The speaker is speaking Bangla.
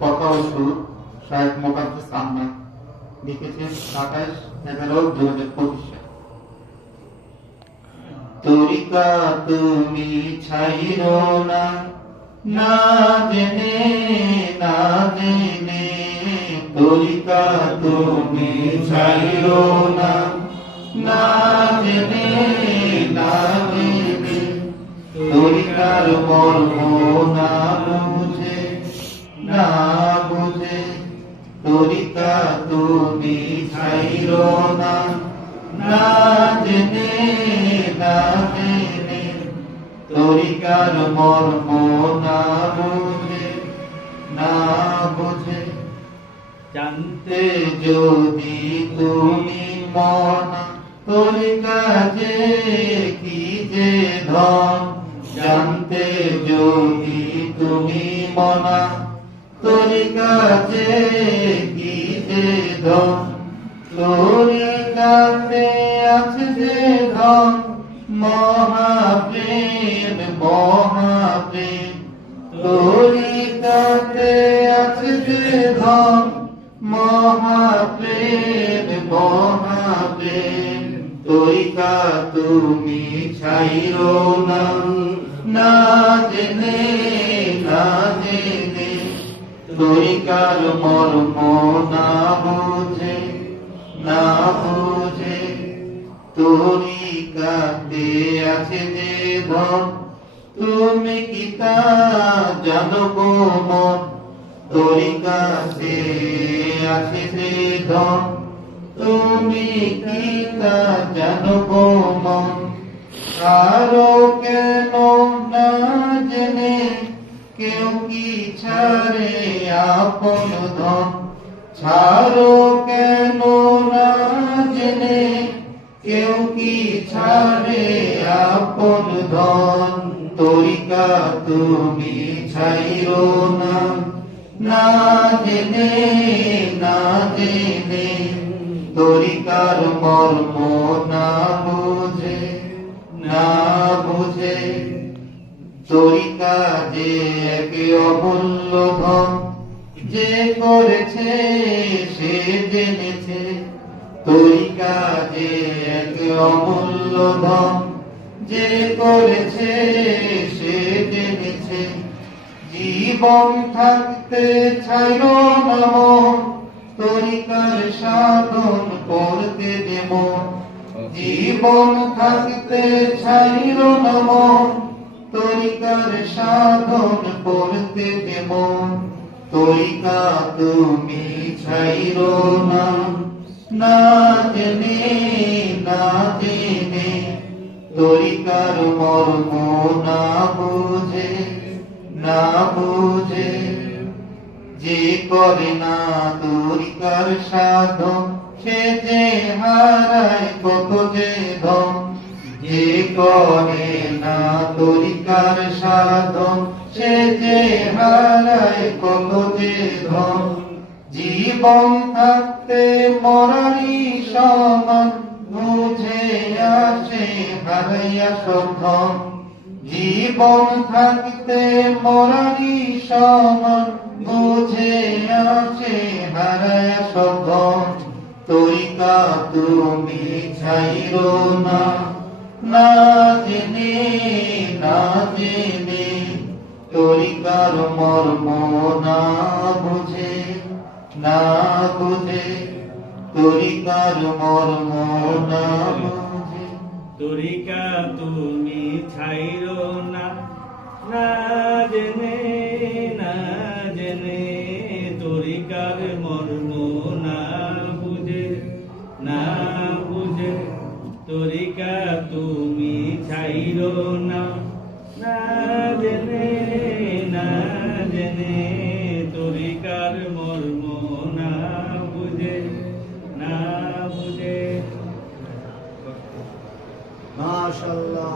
কথা ও সুর শায়েখ মোকাদ্দেস আহমদ, লিখেছেন 27/11/2025 সালে। তরিকা তুমি ছাইরো না, না জেনে না জেনে, তরিকা তুমি ছাইরো না, না জেনে না জেনে, তরিকার মর্ম না বুঝে, না বুঝে, তরিকা তুমি ছাইরো না, না জেনে না জেনে, তরিকার মর্ম না বুঝে, না বুঝে। জানতে যদি তুমি মনা, তরিকা যে কি যে ধন, জানতে যদি তুমি মনা, তরিকা যে কি যে ধন, তরিকাতে আছে যে ধন, মহাপ্রেম মহাপ্রেম, তরিকাতে আছে যে ধন, মহাপ্রেম মহাপ্রেম, তরিকা তুমি ছাইরো না, না জেনে না জেনে, তরিকার মর্ম না বুঝে, না বুঝে, তরিকাতে আছে যে ধন, তুমি কি তা জানো গো মন, তরিকাতে আছে যে ধন, তুমি কি তা জানো গো মন। কারো কেন না জেনে কেউ কি ছাড়ে আপন ধন, ছাড়ো কেন না জেনে কেউ কি ছাড়ে আপন ধন, তরিকা তুমি ছাইরো না, না জেনে না জেনে, তরিকার মর্ম না বুঝে, না বুঝে, তরিকা যে এক অমূল্য ধন, যে করেছে সে জেনেছে, তরিকা যে এক অমূল্য ধন, যে করেছে সে জেনেছে। জীবন থাকতে ছাইরো না মন, তরিকার সাধন করতে দেব, জীবন থাকতে ছাইরো না মন, তরিকার সাধন করতে দেব, তরিকা তুমি ছাইরো না, না জেনে না জেনে, তরিকার মর্ম না বুঝে, না বুঝে, যে করে না তরিকার সাধন, সে যে হারায় কত যে ধন, যে করে না তরিকার সাধন, সে যে হারায় কত যে ধন, জীবন থাকতে মরারি সমান, বুঝে আসে হারাইয়া সব ধন, জীবন থাকতে মরারি সমান, বুঝে আসে হারাইয়া সব ধন, তরিকা তুমি ছাইরো না, না জেনে না জেনে, তরিকার মর্ম না বুঝে, না বুঝে, তরিকার মর্ম না বুঝে, তরিকা তুমি ছাইরো না, না জেনে না জেনে, তরিকার মর্ম না বুঝে, না বুঝে, তরিকা তুমি ছাইরো না, না জেনে না জেনে, তরিকার মর্ম না বুঝে, না বুঝে। মাশাআল্লাহ।